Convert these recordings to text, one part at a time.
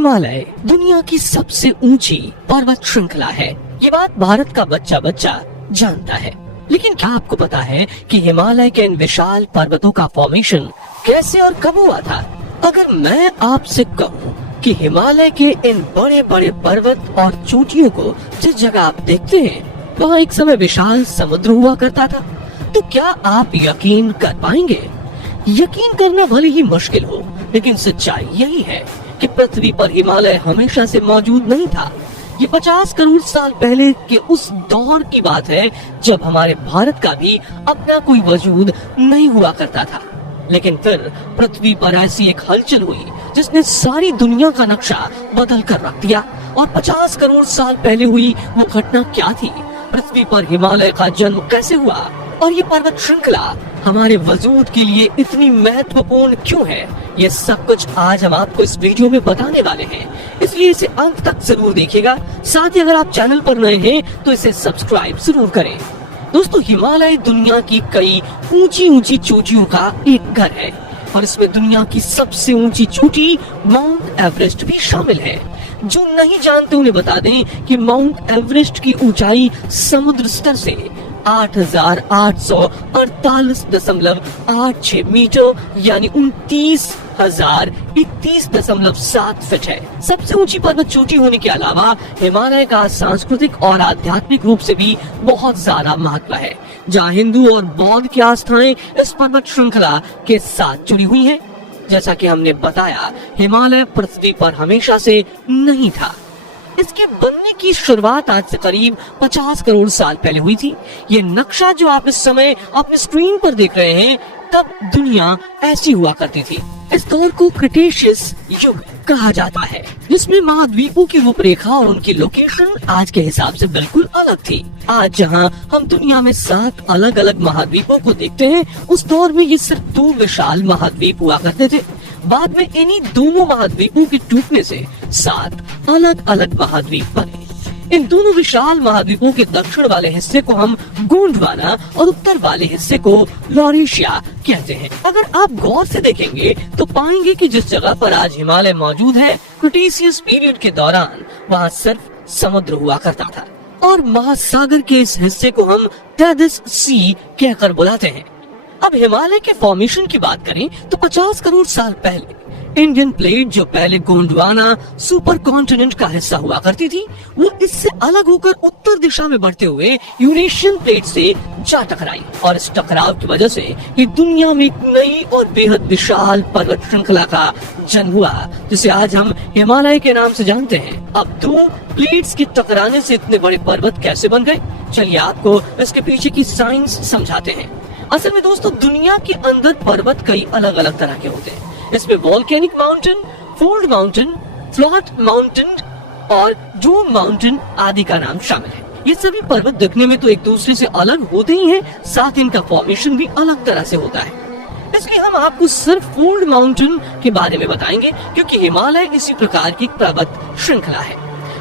हिमालय दुनिया की सबसे ऊंची पर्वत श्रृंखला है। ये बात भारत का बच्चा बच्चा जानता है। लेकिन क्या आपको पता है कि हिमालय के इन विशाल पर्वतों का फॉर्मेशन कैसे और कब हुआ था? अगर मैं आपसे कहूँ कि हिमालय के इन बड़े बड़े पर्वत और चोटियों को जिस जगह आप देखते हैं वहाँ एक समय विशाल समुद्र हुआ करता था, तो क्या आप यकीन कर पाएंगे? यकीन करना भले ही मुश्किल हो, लेकिन सच्चाई यही है कि पृथ्वी पर हिमालय हमेशा से मौजूद नहीं था। ये 50 करोड़ साल पहले के उस दौर की बात है जब हमारे भारत का भी अपना कोई वजूद नहीं हुआ करता था। लेकिन फिर पृथ्वी पर ऐसी एक हलचल हुई जिसने सारी दुनिया का नक्शा बदल कर रख दिया। और 50 करोड़ साल पहले हुई वो घटना क्या थी? पृथ्वी पर हिमालय का जन्म कैसे हुआ? और ये पर्वत श्रृंखला हमारे वजूद के लिए इतनी महत्वपूर्ण क्यों है? ये सब कुछ आज हम आपको इस वीडियो में बताने वाले हैं, इसलिए इसे अंत तक जरूर देखिएगा। साथ ही अगर आप चैनल पर नए हैं तो इसे सब्सक्राइब जरूर करें। दोस्तों, हिमालय दुनिया की कई ऊंची ऊंची चोटियों का एक घर है और इसमें दुनिया की सबसे ऊंची चोटी माउंट एवरेस्ट भी शामिल है। जो नहीं जानते उन्हें बता दें कि माउंट एवरेस्ट की ऊंचाई समुद्र स्तर से 8,848.86 मीटर यानी 29,031.7 फीट है। सबसे ऊंची पर्वत चोटी होने के अलावा हिमालय का सांस्कृतिक और आध्यात्मिक रूप से भी बहुत ज्यादा महत्व है, जहाँ हिंदू और बौद्ध की आस्थाएं इस पर्वत श्रृंखला के साथ जुड़ी हुई हैं। जैसा कि हमने बताया, हिमालय पृथ्वी पर हमेशा से नहीं था। इसके बनने की शुरुआत आज से करीब 50 करोड़ साल पहले हुई थी। ये नक्शा जो आप इस समय अपने स्क्रीन पर देख रहे हैं, तब दुनिया ऐसी हुआ करती थी। इस दौर को क्रिटेशियस युग कहा जाता है, जिसमें महाद्वीपों की रूपरेखा और उनकी लोकेशन आज के हिसाब से बिल्कुल अलग थी। आज जहां हम दुनिया में 7 अलग अलग महाद्वीपों को देखते हैं, उस दौर में ये सिर्फ 2 विशाल महाद्वीप हुआ करते थे। बाद में इन्हीं दोनों महाद्वीपों के टूटने से 7 अलग अलग महाद्वीप बने। इन दोनों विशाल महाद्वीपों के दक्षिण वाले हिस्से को हम गोंडवाना और उत्तर वाले हिस्से को लॉरेशिया कहते हैं। अगर आप गौर से देखेंगे तो पाएंगे कि जिस जगह पर आज हिमालय मौजूद है, क्रिटेशियस पीरियड के दौरान वहाँ सिर्फ समुद्र हुआ करता था और महासागर के इस हिस्से को हम टेथिस सी कहकर बुलाते हैं। अब हिमालय के फॉर्मेशन की बात करें तो 50 करोड़ साल पहले इंडियन प्लेट, जो पहले गोंडवाना सुपर कॉन्टिनेंट का हिस्सा हुआ करती थी, वो इससे अलग होकर उत्तर दिशा में बढ़ते हुए यूरेशियन प्लेट से जा टकराई और इस टकराव की वजह से ये दुनिया में एक नई और बेहद विशाल पर्वत श्रृंखला का जन्म हुआ, जिसे आज हम हिमालय के नाम से जानते हैं। अब 2 प्लेट्स के टकराने से इतने बड़े पर्वत कैसे बन गए? चलिए आपको इसके पीछे की साइंस समझाते हैं। असल में दोस्तों, दुनिया के अंदर पर्वत कई अलग अलग तरह के होते हैं। इसमें volcanic mountain, fold mountain, flat mountain और डोम माउंटेन आदि का नाम शामिल है। ये सभी पर्वत दिखने में तो एक दूसरे से अलग होते ही हैं, साथ ही इनका फॉर्मेशन भी अलग तरह से होता है। इसलिए हम आपको सिर्फ फोल्ड माउंटेन के बारे में बताएंगे, क्योंकि हिमालय इसी प्रकार की पर्वत श्रृंखला है।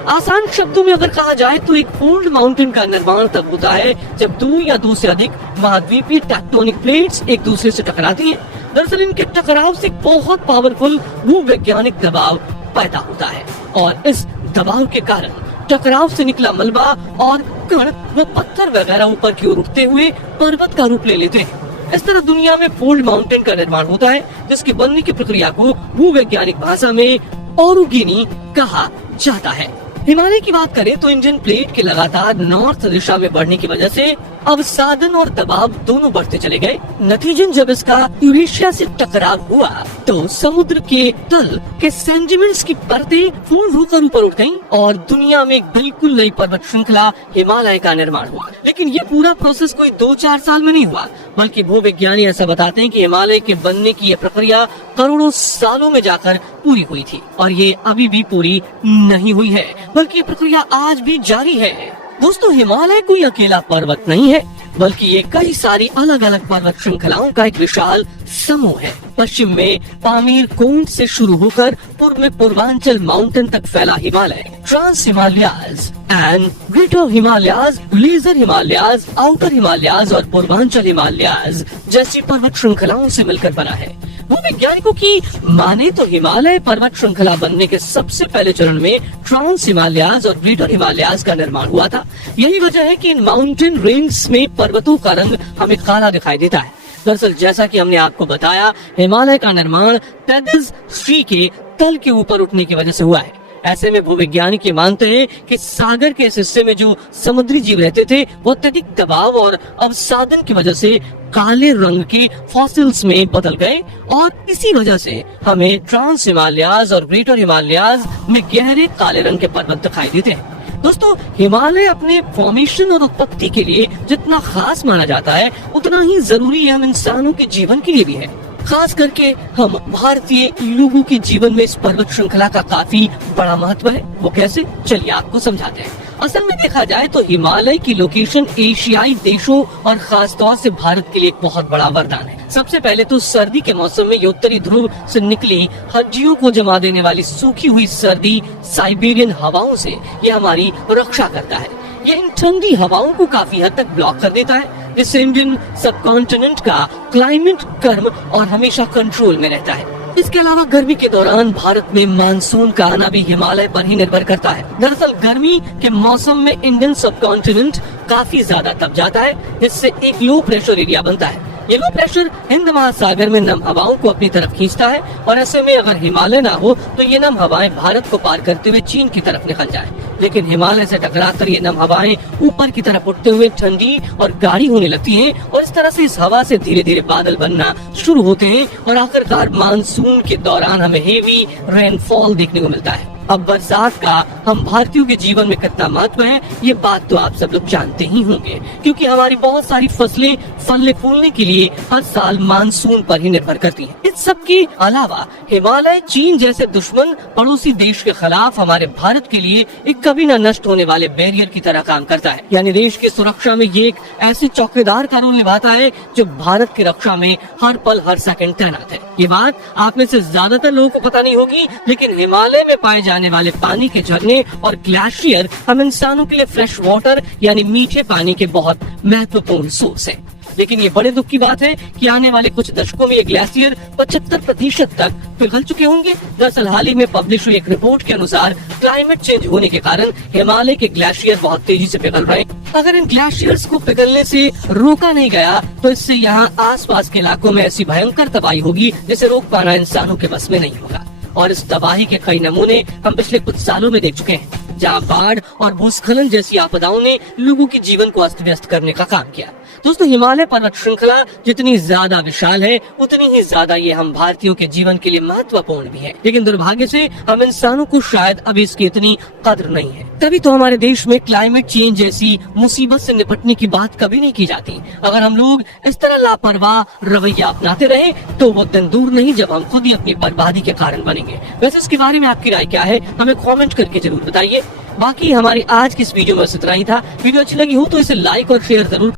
आसान शब्दों में अगर कहा जाए तो एक फोल्ड माउंटेन का निर्माण तब होता है जब 2 या 2 से अधिक महाद्वीपीय टेक्टोनिक प्लेट्स एक दूसरे से टकराती हैं। दरअसल इनके टकराव से बहुत पावरफुल भूवैज्ञानिक दबाव पैदा होता है और इस दबाव के कारण टकराव से निकला मलबा और कण व पत्थर वगैरह ऊपर की ओर उठते हुए पर्वत का रूप ले लेते हैं। इस तरह दुनिया में फोल्ड माउंटेन का निर्माण होता है, जिसकी बनने की प्रक्रिया को भूवैज्ञानिक भाषा में ऑरोगेनी कहा जाता है। हिमालय की बात करें तो इंडियन प्लेट के लगातार नॉर्थ दिशा में बढ़ने की वजह से अवसादन और दबाव दोनों बढ़ते चले गए। नतीजन जब इसका यूरेशिया से टकराव हुआ तो समुद्र के तल के सेंडिमेंट्स की परतें फोल्ड होकर ऊपर उठ गईं और दुनिया में एक बिल्कुल नई पर्वत श्रृंखला हिमालय का निर्माण हुआ। लेकिन ये पूरा प्रोसेस कोई 2-4 साल में नहीं हुआ, बल्कि भूविज्ञानी ऐसा बताते हैं कि हिमालय के बनने की यह प्रक्रिया करोड़ों सालों में जाकर पूरी हुई थी और ये अभी भी पूरी नहीं हुई है, बल्कि ये प्रक्रिया आज भी जारी है। दोस्तों, हिमालय कोई अकेला पर्वत नहीं है, बल्कि ये कई सारी अलग अलग पर्वत श्रृंखलाओं का एक विशाल समूह है। पश्चिम में पामीर कोंड से शुरू होकर पूर्व में पूर्वांचल माउंटेन तक फैला Himalaya, trans Himalayas and greater Himalayas, lesser Himalayas, outer Himalayas और पूर्वांचल हिमालयाज जैसी पर्वत श्रृंखलाओं से मिलकर बना है। भूवैज्ञानिकों की माने तो हिमालय पर्वत श्रृंखला बनने के सबसे पहले चरण में ट्रांस हिमालयाज और ग्रेटर हिमालयाज का निर्माण हुआ था। यही वजह है कि इन माउंटेन रेंज में पर्वतों का रंग हमें काला दिखाई देता है। दरअसल जैसा कि हमने आपको बताया, हिमालय का निर्माण तेथिस श्री के तल के ऊपर उठने की वजह से हुआ है। ऐसे में भूवैज्ञानिक ये मानते हैं कि सागर के इस हिस्से में जो समुद्री जीव रहते थे वो अत्यधिक दबाव और अवसादन की वजह से काले रंग के फॉसिल्स में बदल गए और इसी वजह से हमें ट्रांस हिमालयाज और ग्रेटर हिमालयाज में गहरे काले रंग के पर्वत दिखाई देते हैं। दोस्तों, हिमालय अपने फॉर्मेशन और उत्पत्ति के लिए जितना खास माना जाता है उतना ही जरूरी हम इंसानों के जीवन के लिए भी है। खास करके हम भारतीय लोगों के जीवन में इस पर्वत श्रृंखला का काफी बड़ा महत्व है। वो कैसे, चलिए आपको समझाते हैं। असल में देखा जाए तो हिमालय की लोकेशन एशियाई देशों और खास तौर से भारत के लिए एक बहुत बड़ा वरदान है। सबसे पहले तो सर्दी के मौसम में ये उत्तरी ध्रुव से निकली हड्डियों को जमा देने वाली सूखी हुई सर्दी साइबेरियन हवाओं से ये हमारी रक्षा करता है। ये इन ठंडी हवाओं को काफी हद तक ब्लॉक कर देता है, जिससे इंडियन सबकॉन्टिनेंट का क्लाइमेट गर्म और हमेशा कंट्रोल में रहता है। इसके अलावा गर्मी के दौरान भारत में मानसून का आना भी हिमालय पर ही निर्भर करता है। दरअसल गर्मी के मौसम में इंडियन सबकॉन्टिनेंट काफी ज्यादा तप जाता है, जिससे एक लो प्रेशर एरिया बनता है। ये लो प्रेशर हिंद महासागर में नम हवाओं को अपनी तरफ खींचता है और ऐसे में अगर हिमालय ना हो तो ये नम हवाएं भारत को पार करते हुए चीन की तरफ निकल जाए। लेकिन हिमालय से टकराकर ये नम हवाएं ऊपर की तरफ उठते हुए ठंडी और गाढ़ी होने लगती हैं और इस तरह से इस हवा से धीरे धीरे बादल बनना शुरू होते हैं और आखिरकार मानसून के दौरान हमें हेवी रेनफॉल देखने को मिलता है। अब बरसात का हम भारतीयों के जीवन में कितना महत्व है ये बात तो आप सब लोग जानते ही होंगे, क्योंकि हमारी बहुत सारी फसलें फलने फूलने के लिए हर साल मानसून पर ही निर्भर करती हैं। इस सब के अलावा हिमालय चीन जैसे दुश्मन पड़ोसी देश के खिलाफ हमारे भारत के लिए एक कभी न नष्ट होने वाले बैरियर की तरह काम करता है। यानी देश की सुरक्षा में ये एक ऐसे चौकीदार का रोल निभाता है जो भारत की रक्षा में हर पल हर सेकंड तैनात है। ये बात आप में से ज्यादातर लोगों को पता नहीं होगी, लेकिन हिमालय में पाए जाने वाले पानी के झरने और ग्लेशियर हम इंसानों के लिए फ्रेश वाटर यानी मीठे पानी के बहुत महत्वपूर्ण सोर्स है। लेकिन ये बड़े दुख की बात है कि आने वाले कुछ दशकों में ये ग्लेशियर 75% तक पिघल चुके होंगे। दरअसल हाल ही में पब्लिश हुई एक रिपोर्ट के अनुसार क्लाइमेट चेंज होने के कारण हिमालय के ग्लेशियर बहुत तेजी से पिघल रहे हैं। अगर इन ग्लेशियर्स को पिघलने से रोका नहीं गया तो इससे यहाँ आसपास के इलाकों में ऐसी भयंकर तबाही होगी जिसे रोक पाना इंसानों के बस में नहीं होगा। और इस तबाही के कई नमूने हम पिछले कुछ सालों में देख चुके हैं, जहाँ बाढ़ और भूस्खलन जैसी आपदाओं ने लोगों के जीवन को अस्त व्यस्त करने का काम किया। दोस्तों, हिमालय पर्वत श्रृंखला जितनी ज्यादा विशाल है उतनी ही ज्यादा ये हम भारतीयों के जीवन के लिए महत्वपूर्ण भी है। लेकिन दुर्भाग्य से हम इंसानों को शायद अभी इसकी इतनी कद्र नहीं है। तभी तो हमारे देश में क्लाइमेट चेंज जैसी मुसीबत से निपटने की बात कभी नहीं की जाती। अगर हम लोग इस तरह लापरवाह रवैया अपनाते रहे तो वो दिन दूर नहीं जब हम खुद ही अपनी बर्बादी के कारण बनेंगे। वैसे इसके बारे में आपकी राय क्या है, हमें कमेंट करके जरूर बताइए। बाकी हमारी आज की इस वीडियो में इतना ही था। वीडियो अच्छी लगी हो तो इसे लाइक और शेयर जरूर